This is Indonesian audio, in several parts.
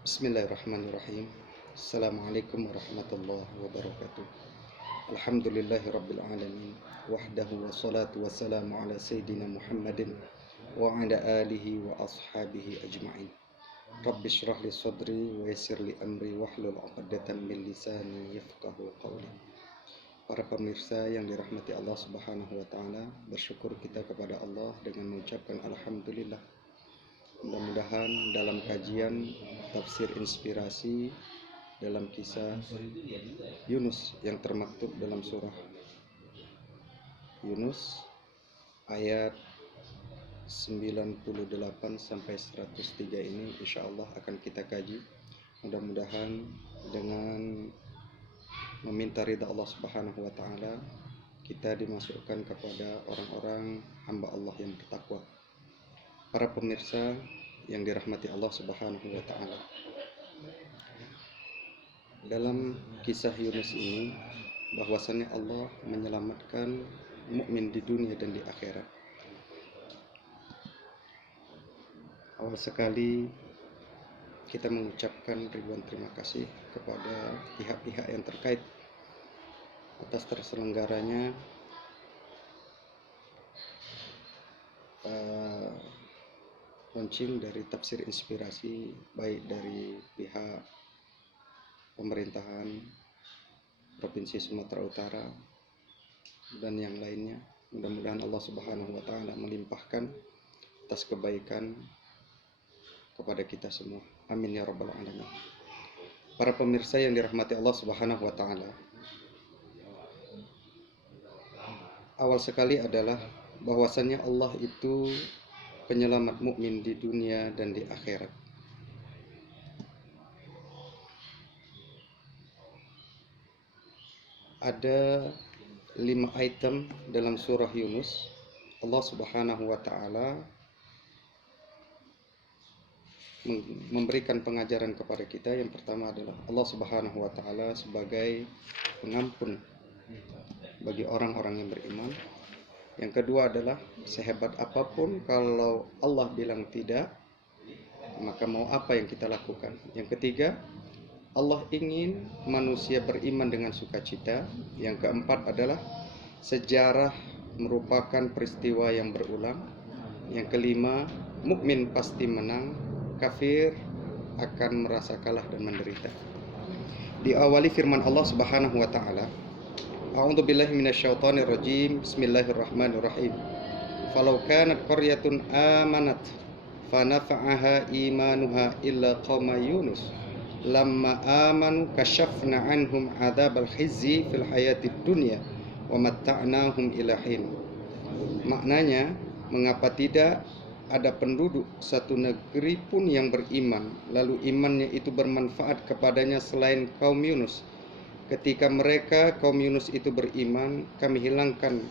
Bismillahirrahmanirrahim. Assalamualaikum warahmatullahi wabarakatuh. Alhamdulillahi rabbil alamin. Wahdahu wassalatu wassalamu ala sayyidina Muhammadin wa ala alihi wa ashabihi ajma'in. Rabbi shrah li sadri wa yassir li amri wahlul 'uqdatam min lisani yafqahu qawli. Para pemirsa yang dirahmati Allah Subhanahu wa taala, bersyukur kita kepada Allah dengan mengucapkan alhamdulillah. Mudah-mudahan dalam kajian tafsir inspirasi dalam kisah Yunus yang termaktub dalam surah Yunus ayat 98 sampai 103 ini insya Allah akan kita kaji. Mudah-mudahan dengan meminta ridha Allah Subhanahu wa taala kita dimasukkan kepada orang-orang hamba Allah yang bertakwa. Para pemirsa yang dirahmati Allah Subhanahu wa taala. Dalam kisah Yunus ini bahwasannya Allah menyelamatkan mukmin di dunia dan di akhirat. Awal sekali kita mengucapkan ribuan terima kasih kepada pihak-pihak yang terkait atas terselenggaranya launching dari tafsir inspirasi, baik dari pihak pemerintahan Provinsi Sumatera Utara dan yang lainnya. Mudah-mudahan Allah Subhanahu wa taala melimpahkan atas kebaikan kepada kita semua. Amin ya rabbal alamin. Para pemirsa yang dirahmati Allah Subhanahu wa taala. Awal sekali adalah bahwasannya Allah itu penyelamat mukmin di dunia dan di akhirat. Ada 5 item dalam surah Yunus. Allah Subhanahu wa taala memberikan pengajaran kepada kita. Yang pertama adalah Allah Subhanahu wa taala sebagai pengampun bagi orang-orang yang beriman. Yang kedua adalah sehebat apapun kalau Allah bilang tidak, maka mau apa yang kita lakukan. Yang ketiga, Allah ingin manusia beriman dengan sukacita. Yang keempat adalah sejarah merupakan peristiwa yang berulang. Yang kelima, mukmin pasti menang, kafir akan merasa kalah dan menderita. Diawali firman Allah Subhanahu wa taala, A'udzu billahi minasyaitonir rajim. Bismillahirrahmanirrahim. Falau kanat qaryatun amanat fanafa'aha imanuha illa qauma Yunus lamma amanu kashafna anhum adzabal khizyi fil hayatid dunya wa matta'nahum ila hin. Maknanya, mengapa tidak ada penduduk satu negeri pun yang beriman lalu imannya itu bermanfaat kepadanya selain kaum Yunus. Ketika mereka kaum Yunus itu beriman, kami hilangkan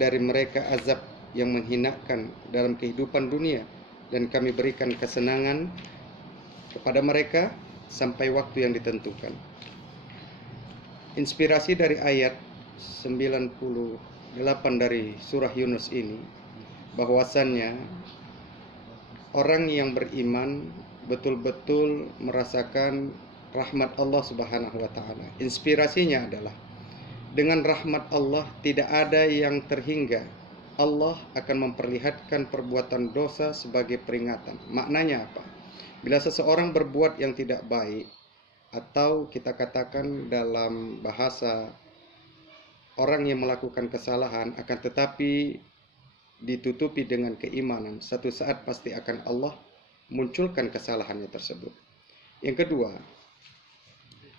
dari mereka azab yang menghinakan dalam kehidupan dunia dan kami berikan kesenangan kepada mereka sampai waktu yang ditentukan. Inspirasi dari ayat 98 dari surah Yunus ini, bahwasannya orang yang beriman betul-betul merasakan rahmat Allah Subhanahu wa taala. Inspirasinya adalah dengan rahmat Allah tidak ada yang terhingga. Allah akan memperlihatkan perbuatan dosa sebagai peringatan. Maknanya apa? Bila seseorang berbuat yang tidak baik, atau kita katakan dalam bahasa orang yang melakukan kesalahan akan tetapi ditutupi dengan keimanan, satu saat pasti akan Allah munculkan kesalahannya tersebut. Yang kedua,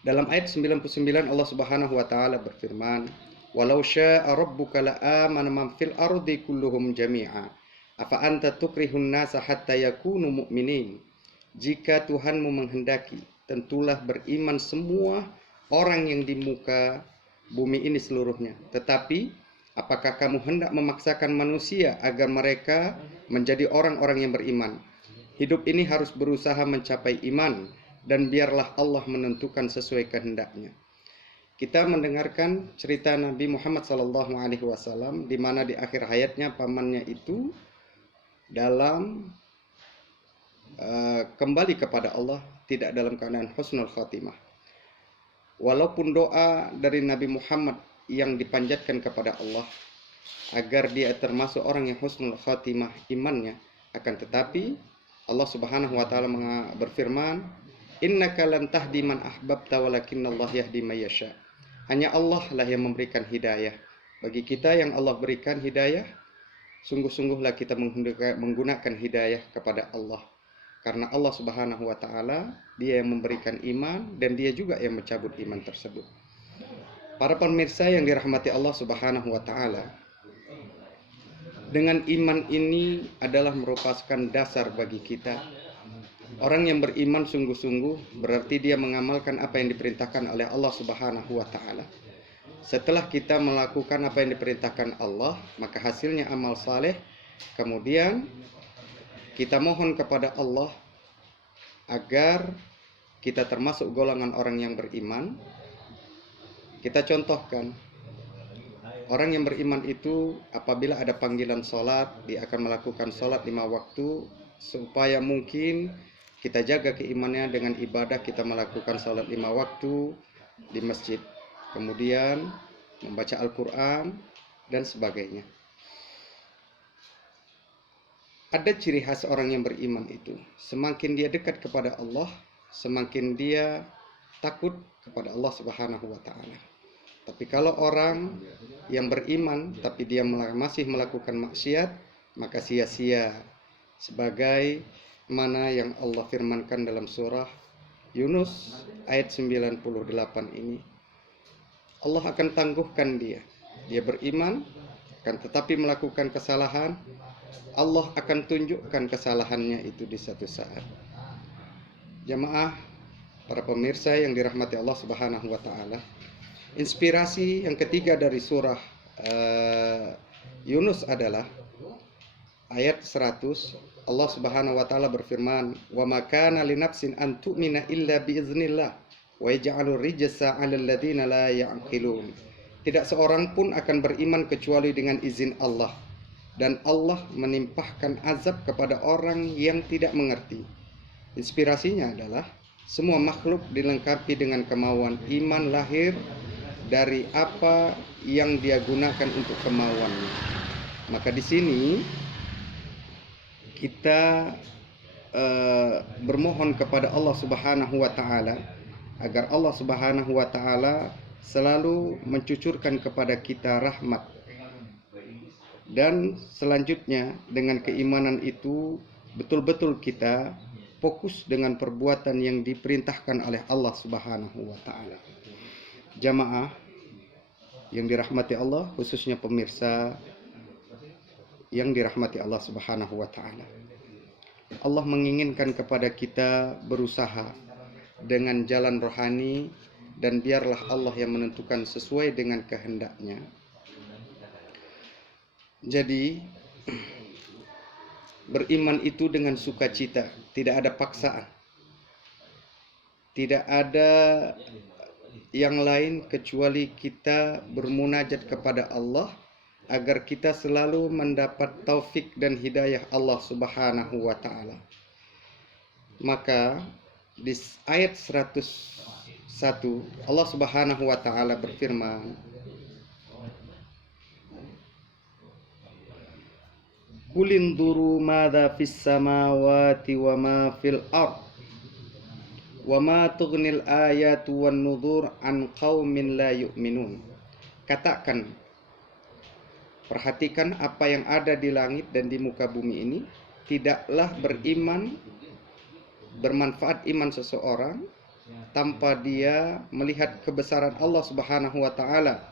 dalam ayat 99 Allah Subhanahu wa taala berfirman, "Walau syaa rabbuka la'amana man fil ardi kulluhum jami'a, afa anta tukrihun nasa hatta yakunu mu'minin." Jika Tuhanmu menghendaki, tentulah beriman semua orang yang di muka bumi ini seluruhnya. Tetapi apakah kamu hendak memaksakan manusia agar mereka menjadi orang-orang yang beriman? Hidup ini harus berusaha mencapai iman, dan biarlah Allah menentukan sesuai kehendaknya. Kita mendengarkan cerita Nabi Muhammad SAW di mana di akhir hayatnya pamannya itu dalam kembali kepada Allah tidak dalam keadaan husnul khatimah. Walaupun doa dari Nabi Muhammad yang dipanjatkan kepada Allah agar dia termasuk orang yang husnul khatimah imannya, akan tetapi Allah Subhanahu wa taala berfirman, "Innaka lan tahdi man ahbabta walakinnallaha yahdi may yasha." Hanya Allah lah yang memberikan hidayah. Bagi kita yang Allah berikan hidayah, sungguh-sungguhlah kita menggunakan hidayah kepada Allah. Karena Allah Subhanahu wa taala, Dia yang memberikan iman dan Dia juga yang mencabut iman tersebut. Para pemirsa yang dirahmati Allah Subhanahu wa taala, dengan iman ini adalah merupakan dasar bagi kita. Orang yang beriman sungguh-sungguh berarti dia mengamalkan apa yang diperintahkan oleh Allah Subhanahu wa taala. Setelah kita melakukan apa yang diperintahkan Allah, maka hasilnya amal saleh. Kemudian kita mohon kepada Allah agar kita termasuk golongan orang yang beriman. Kita contohkan, orang yang beriman itu apabila ada panggilan sholat, dia akan melakukan sholat 5 waktu. Supaya mungkin kita jaga keimanannya dengan ibadah, kita melakukan sholat 5 waktu di masjid. Kemudian membaca Al-Quran dan sebagainya. Ada ciri khas orang yang beriman itu. Semakin dia dekat kepada Allah, semakin dia takut kepada Allah Subhanahu wa ta'ala. Tapi kalau orang yang beriman tapi dia masih melakukan maksiat, maka sia-sia. Sebagai mana yang Allah firmankan dalam surah Yunus ayat 98 ini, Allah akan tangguhkan dia. Dia beriman, akan tetapi melakukan kesalahan, Allah akan tunjukkan kesalahannya itu di satu saat. Jamaah, para pemirsa yang dirahmati Allah Subhanahu wa ta'ala, inspirasi yang ketiga dari surah Yunus adalah ayat 100. Allah Subhanahu wa taala berfirman, "Wa ma kana li nafsin an tu'mina illa bi iznillah wa yaj'alur rijsa 'alal ladzina la ya'qilun." Tidak seorang pun akan beriman kecuali dengan izin Allah, dan Allah menimpahkan azab kepada orang yang tidak mengerti. Inspirasinya adalah semua makhluk dilengkapi dengan kemauan. Iman lahir dari apa yang dia gunakan untuk kemauannya. Maka di sini kita bermohon kepada Allah Subhanahu wa taala agar Allah Subhanahu wa taala selalu mencucurkan kepada kita rahmat. Dan selanjutnya dengan keimanan itu betul-betul kita fokus dengan perbuatan yang diperintahkan oleh Allah Subhanahu wa taala. Jamaah yang dirahmati Allah, khususnya pemirsa yang dirahmati Allah Subhanahu wa taala. Allah menginginkan kepada kita berusaha dengan jalan rohani, dan biarlah Allah yang menentukan sesuai dengan kehendaknya. Jadi beriman itu dengan sukacita, tidak ada paksaan. Tidak ada yang lain kecuali kita bermunajat kepada Allah agar kita selalu mendapat taufik dan hidayah Allah Subhanahu wa taala. Maka di ayat 101 Allah Subhanahu wa taala berfirman, "Qulinduru madza fis samawati wa ma fil ard wa ma tughnil ayatu wan nudhur an qaumin la yu'minun." Katakan, perhatikan apa yang ada di langit dan di muka bumi ini. Tidaklah bermanfaat iman seseorang tanpa dia melihat kebesaran Allah Subhanahu wa taala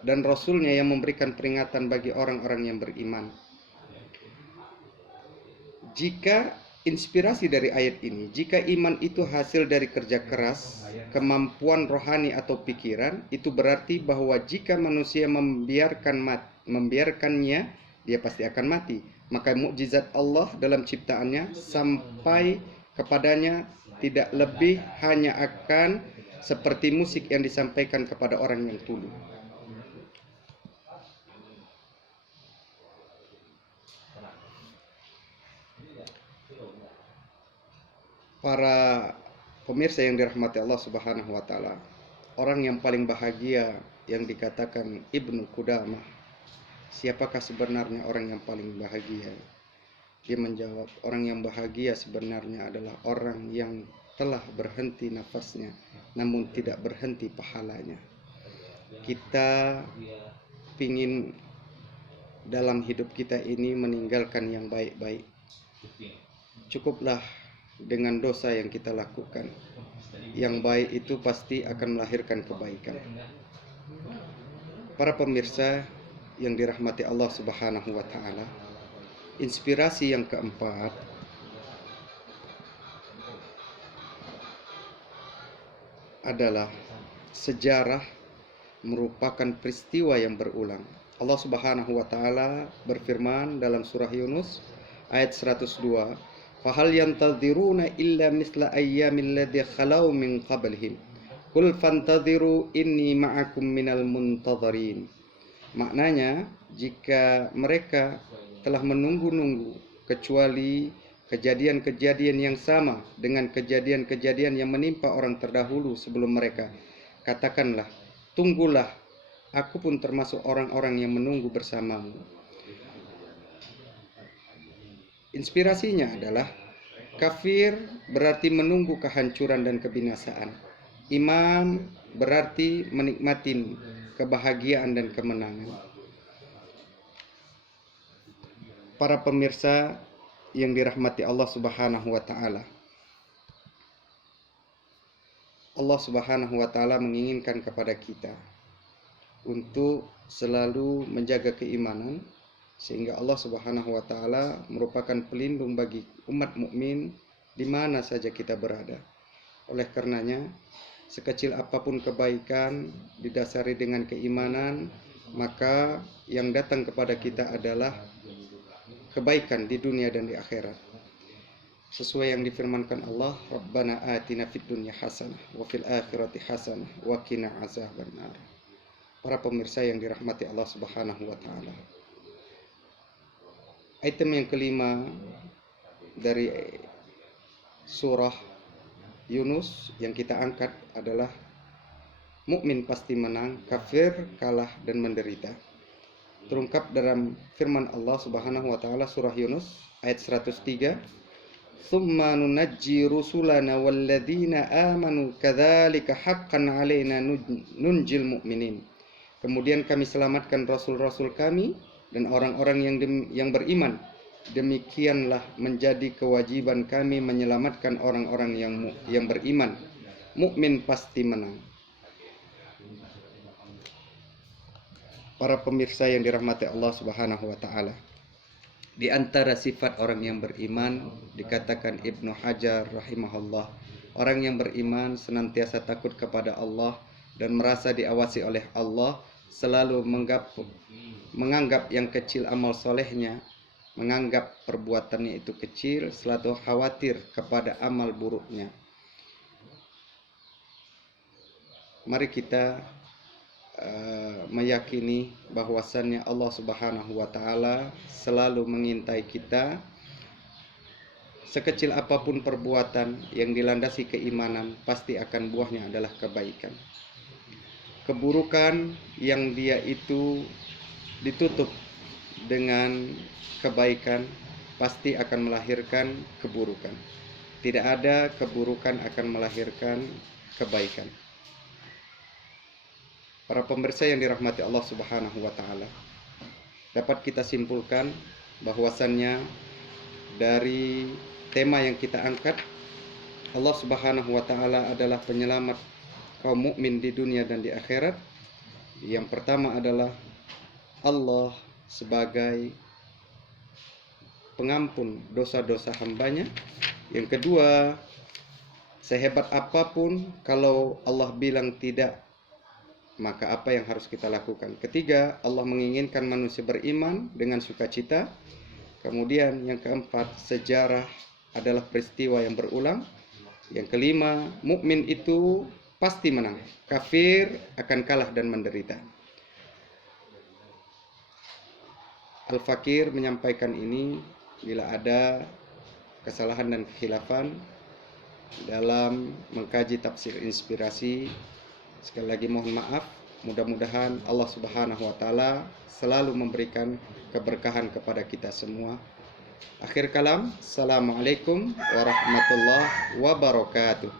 dan Rasulnya yang memberikan peringatan bagi orang-orang yang beriman. Jika inspirasi dari ayat ini, jika iman itu hasil dari kerja keras, kemampuan rohani atau pikiran, itu berarti bahwa jika manusia membiarkannya, dia pasti akan mati. Maka mukjizat Allah dalam ciptaannya sampai kepadanya tidak lebih hanya akan seperti musik yang disampaikan kepada orang yang tuli. Para pemirsa yang dirahmati Allah Subhanahu wa taala, orang yang paling bahagia yang dikatakan Ibnu Qudamah, siapakah sebenarnya orang yang paling bahagia? Dia menjawab, orang yang bahagia sebenarnya adalah orang yang telah berhenti nafasnya namun tidak berhenti pahalanya. Kita pingin dalam hidup kita ini meninggalkan yang baik-baik. Cukuplah dengan dosa yang kita lakukan. Yang baik itu pasti akan melahirkan kebaikan. Para pemirsa yang dirahmati Allah Subhanahu wa taala, inspirasi yang keempat adalah sejarah merupakan peristiwa yang berulang. Allah Subhanahu wa taala berfirman dalam surah Yunus ayat 102, "Fahal yantadhiruna illa misla ayyamil ladzi khalau min qablihim. Qul fantadhiru inni ma'akum minal muntadhirin." Maknanya, jika mereka telah menunggu-nunggu kecuali kejadian-kejadian yang sama dengan kejadian-kejadian yang menimpa orang terdahulu sebelum mereka, katakanlah, tunggulah, aku pun termasuk orang-orang yang menunggu bersamamu. Inspirasinya adalah kafir berarti menunggu kehancuran dan kebinasaan. Iman berarti menikmati kebahagiaan dan kemenangan. Para pemirsa yang dirahmati Allah Subhanahu wa taala, Allah Subhanahu wa taala menginginkan kepada kita untuk selalu menjaga keimanan, sehingga Allah Subhanahu wa taala merupakan pelindung bagi umat mukmin di mana saja kita berada. Oleh karenanya, sekecil apapun kebaikan didasari dengan keimanan, maka yang datang kepada kita adalah kebaikan di dunia dan di akhirat. Sesuai yang difirmankan Allah, Rabbana atina fid dunya hasanah wa fil akhirati hasanah wa qina azabannar. Para pemirsa yang dirahmati Allah Subhanahu wa taala, item yang kelima dari surah Yunus yang kita angkat adalah mukmin pasti menang, kafir kalah dan menderita. Terungkap dalam firman Allah Subhanahu wa taala surah Yunus ayat 103, "Tsumma nunajji rusulana walladzina amanu kadzalika haqqan 'alaina nunjil mu'minin." Kemudian kami selamatkan rasul-rasul kami dan orang-orang yang beriman. Demikianlah menjadi kewajiban kami menyelamatkan orang-orang yang beriman. Mukmin pasti menang. Para pemirsa yang dirahmati Allah Subhanahu wa taala, di antara sifat orang yang beriman dikatakan Ibnu Hajar rahimahullah, orang yang beriman senantiasa takut kepada Allah dan merasa diawasi oleh Allah, selalu menganggap yang kecil amal solehnya, menganggap perbuatannya itu kecil, selalu khawatir kepada amal buruknya. Mari kita meyakini bahwasannya Allah Subhanahu wa taala selalu mengintai kita. Sekecil apapun perbuatan yang dilandasi keimanan, pasti akan buahnya adalah kebaikan. Keburukan yang dia itu ditutup dengan kebaikan pasti akan melahirkan keburukan. Tidak ada keburukan akan melahirkan kebaikan. Para pemirsa yang dirahmati Allah Subhanahu wa taala, dapat kita simpulkan bahwasannya dari tema yang kita angkat, Allah Subhanahu wa taala adalah penyelamat kaum mukmin di dunia dan di akhirat. Yang pertama adalah Allah sebagai pengampun dosa-dosa hambanya. Yang kedua, sehebat apapun kalau Allah bilang tidak, maka apa yang harus kita lakukan? Ketiga, Allah menginginkan manusia beriman dengan sukacita. Kemudian yang keempat, sejarah adalah peristiwa yang berulang. Yang kelima, mukmin itu pasti menang, kafir akan kalah dan menderita. Al-Fakir menyampaikan ini. Bila ada kesalahan dan kekhilafan, dalam mengkaji tafsir inspirasi. Sekali lagi mohon maaf. Mudah-mudahan Allah Subhanahu wa taala selalu memberikan keberkahan kepada kita semua. Akhir kalam, assalamualaikum warahmatullahi wabarakatuh.